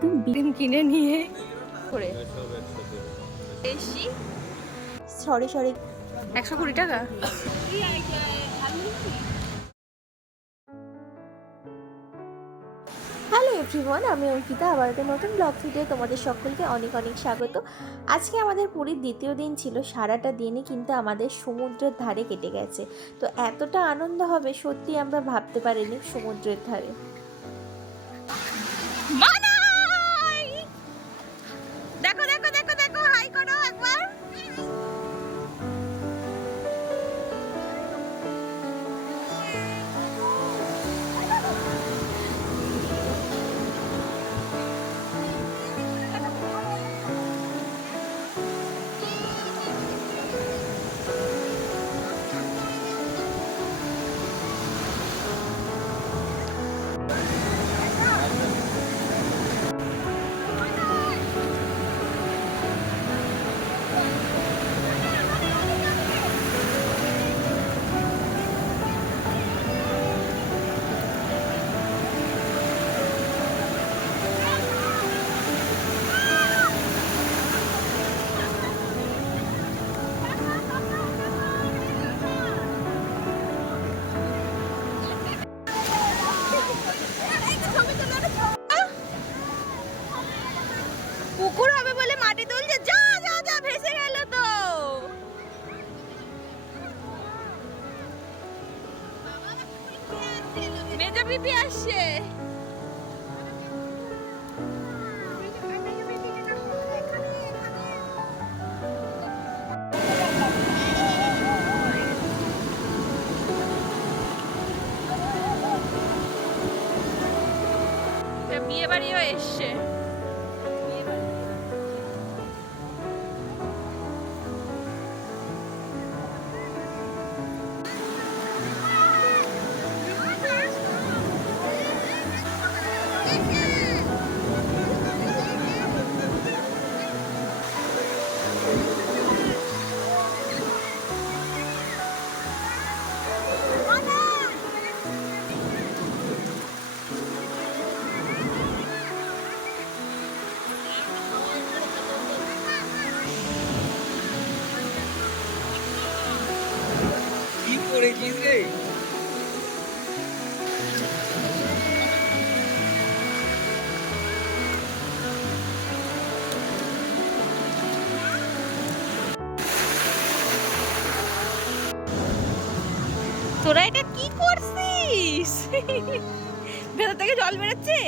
কিন্তু ডিম কিনে নিয়ে করে সরি 120 টাকা। হ্যালো এভরিওয়ান, আমি অঙ্কিতা। আবার একটা নতুন ব্লগ ভিডিও তোমাদের সকলকে অনেক অনেক স্বাগত। আজকে আমাদের পুরীর দ্বিতীয় দিন ছিল। সারাটা দিনই কিন্তু আমাদের সমুদ্রের ধারে কেটে গেছে। তো এতটা আনন্দ হবে সত্যি আমরা ভাবতে পারিনি সমুদ্রের ধারে। দেখো দেখো দেখো দেখো, হাই করো একবার। পুকুর হবে বলে মাটি তুলছে, যা যা যা, ভেসে গেল তো। মেজো পিপি আসছে। বিয়ে বাড়িও এসছে। তোরা এটা কি করছিস? ভেতর থেকে জল বেরোচ্ছে।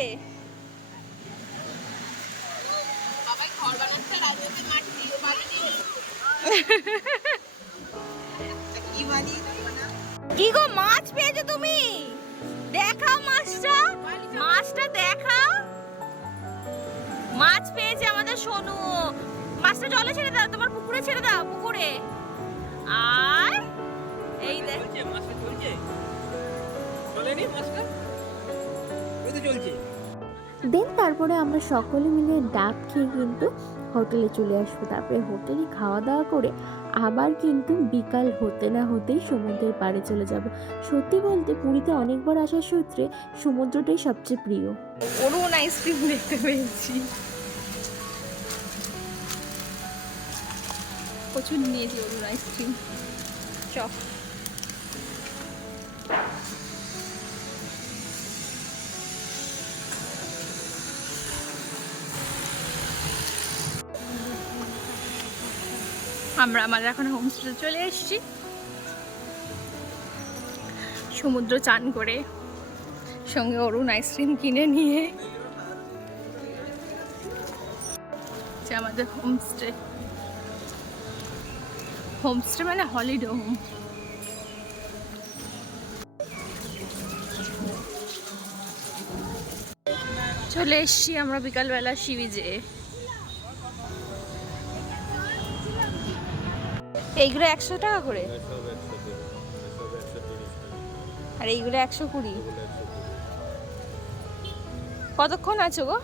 কি গো, মাছ পেয়েছো তুমি? দেখাও মাছটা, মাছটা দেখাও। মাছ পেয়েছে আমাদের সোনু। মাছটা জলে ছেড়ে দাও, তোমার পুকুরে ছেড়ে দাও, পুকুরে। আর এই দেখ, মাছটা চলছে, চলেনি মাছটা, ওই তো চলছে। দেন তারপরে আমরা সকলে মিলে ডাব খেয়ে কিন্তু হোটেলে চলে আসবো। তারপরে হোটেলে খাওয়া দাওয়া করে আবার কিন্তু বিকাল হতে না হতেই সমুদ্রের পাড়ে চলে যাব। সত্যি বলতে পুরীতে অনেকবার আসার সূত্রে সমুদ্রটাই সবচেয়ে প্রিয়। অরুণ আইসক্রিম দেখতে পেয়েছি, প্রচুর নিয়েছি অরুণ আইসক্রিম। চপ আমরা আমাদের এখন হোমস্টে চলে এসেছি। সমুদ্র চান করে সঙ্গে অরুণ আইসক্রিম কিনে নিয়ে আমাদের হোমস্টে। হোমস্টে মানে হলিডে হোম। চলে এসছি আমরা বিকালবেলা সি বিচে। এইগুলো 100 টাকা করে, আর এইগুলো 120। কতক্ষণ আছো গো?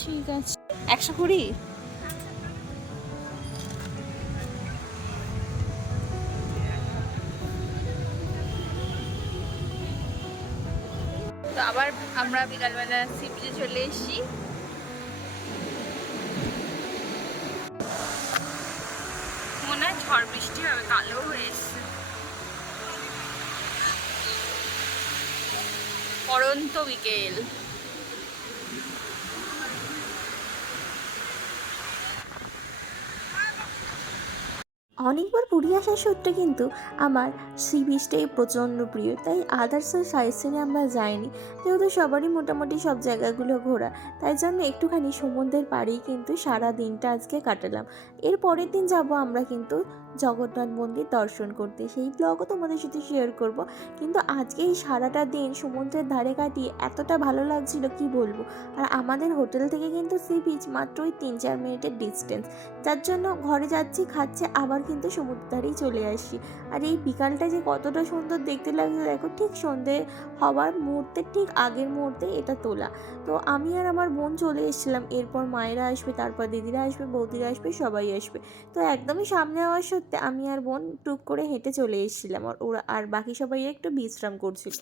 ঠিক আছে, 120। তো আবার আমরা বিকালবেলা সি বিচে চলে এসেছি। মনে হয় ঝড় বৃষ্টি হবে, কালো হয়ে এসছে, পড়ন্ত বিকেল। অনেকবার পুরী আসার সূত্রে কিন্তু আমার সি বিচটাই প্রচণ্ড প্রিয়, তাই আদার্স সাইড সিনে আমরা যাইনি, যেহেতু সবারই মোটামুটি সব জায়গাগুলো ঘোরা, তাই জন্য একটুখানি সমুদ্রের পাড়েই কিন্তু সারা দিনটা আজকে কাটালাম। এর পরের দিন যাব আমরা কিন্তু জগন্নাথ মন্দির দর্শন করতে, সেই ব্লগও তোমাদের সাথে শেয়ার করব। কিন্তু আজকে এই সারাটা দিন সমুদ্রের ধারে কাটিয়ে এতটা ভালো লাগছিল কি বলবো। আর আমাদের হোটেল থেকে কিন্তু সি বিচ মাত্রই 3-4 মিনিটের ডিস্টেন্স, যার জন্য ঘরে যাচ্ছি, খাচ্ছি, আবার কিন্তু সমুদ্র ধারেই চলে আসছি। আর এই বিকালটা যে কতটা সুন্দর দেখতে লাগছে দেখো, ঠিক সন্ধে হওয়ার মুহূর্তে ঠিক আগের মুহূর্তে এটা তোলা। তো আমি আর আমার বোন চলে এসেছিলাম, এরপর মায়েরা আসবে, তারপর দিদিরা আসবে, বৌদিরা আসবে, সবাই আসবে। তো একদমই সামনে হওয়ার সত্ত্বে আমি আর বোন টুক করে হেঁটে চলে এসেছিলাম, আর ওরা আর বাকি সবাই একটু বিশ্রাম করছিল।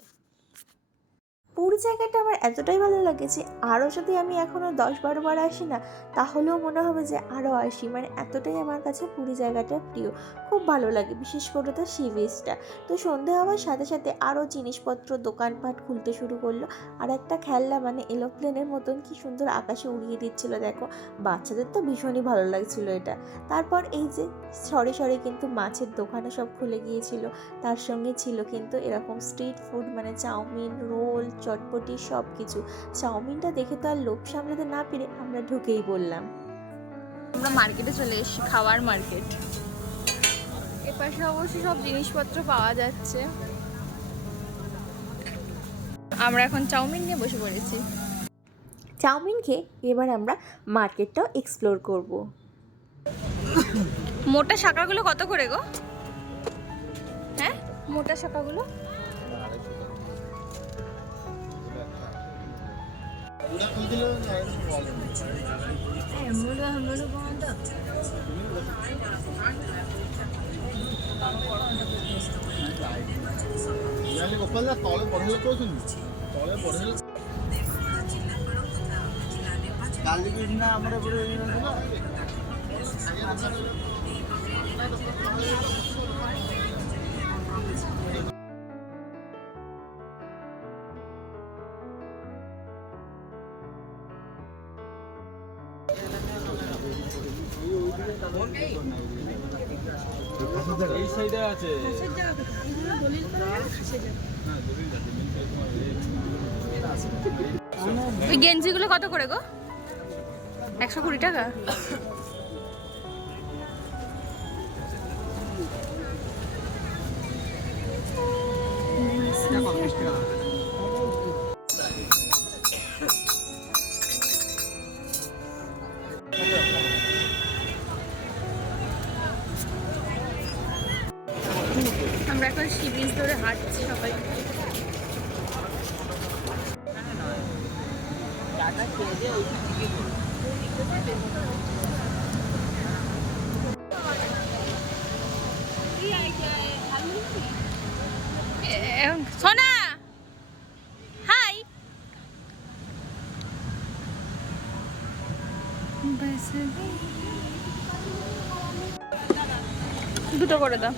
পুরী জায়গাটা আমার এতটাই ভালো লাগেছে, আরও যদি আমি এখনও 10-12 বার আসি না, তাহলেও মনে হবে যে আরও আসি, মানে এতটাই আমার কাছে পুরী জায়গাটা প্রিয়, খুব ভালো লাগে, বিশেষ করে তো সি বিচটা। তো সন্ধে হওয়ার সাথে সাথে আরও জিনিসপত্র দোকানপাট খুলতে শুরু করলো, আর একটা খেলনা মানে এরোপ্লেনের মতন কি সুন্দর আকাশে উড়িয়ে দিচ্ছিল দেখো, বাচ্চাদের তো ভীষণই ভালো লাগছিল এটা। তারপর এই যে সরে সরে কিন্তু মাছের দোকানও সব খুলে গিয়েছিল, তার সঙ্গে ছিল কিন্তু এরকম স্ট্রিট ফুড, মানে চাউমিন, রোল, চটপটি সব কিছু। চাউমিনটা দেখে তো আর লোভ সামলাতে না পেরে আমরা ঢুকেই বললাম। আমরা মার্কেটে চলে এসেছি, খাবার মার্কেট। এপাশে অবশ্যই সব জিনিসপত্র পাওয়া যাচ্ছে। আমরা এখন চাউমিন নিয়ে বসে পড়েছি। চাউমিন খেয়ে এবার আমরা মার্কেটটাও এক্সপ্লোর করব। মোটা শাঁকাগুলো কত করে গো? হ্যাঁ, মোটা শাঁকাগুলো এই সাইডে আছে। ওই গেঞ্জিগুলো কত করে গো? 120 টাকা। আমরা এখন সি বিচ ধরে হাঁটছি সবাই। সোনা হাই, দুটো করে দাও।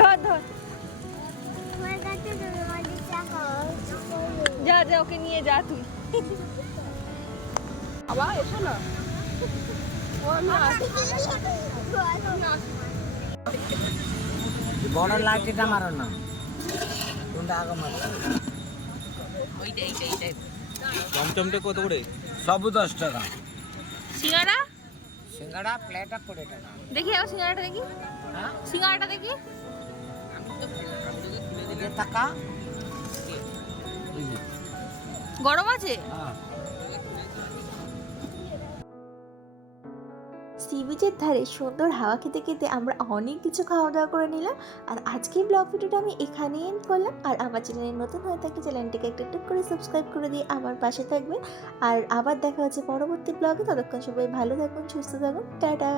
ধর ধর, যা যা, ওকে নিয়ে যা তুই। আবার এসো না, বড় লাঠিটা মারো না, কোনটা আগে মারো? চমচমটা কত করে? সবু 10 টাকা। সিঙ্গাড়া, সিঙ্গাড়া প্লেটটা 20 টাকা। দেখি আবার সিঙ্গাড়াটা দেখি, হ্যাঁ, সিঙ্গাড়াটা দেখি। এই টাকা গরম আছে? হ্যাঁ। সি সি বিচের ধারে সুন্দর হাওয়া খেতে খেতে আমরা অনেক কিছু খাওয়া দাওয়া করে নিলাম। আর আজকের ব্লগ ভিডিওটা আমি এখানেই এন্ড করলাম। আর আমার চ্যানেলে নতুন হয়ে থাকলে চ্যানেলটিকে একটু একটু করে সাবস্ক্রাইব করে দিয়ে আমার পাশে থাকবেন। আর আবার দেখা হচ্ছে পরবর্তী ব্লগে। ততক্ষণ সবাই ভালো থাকুন, সুস্থ থাকুন, টাটা।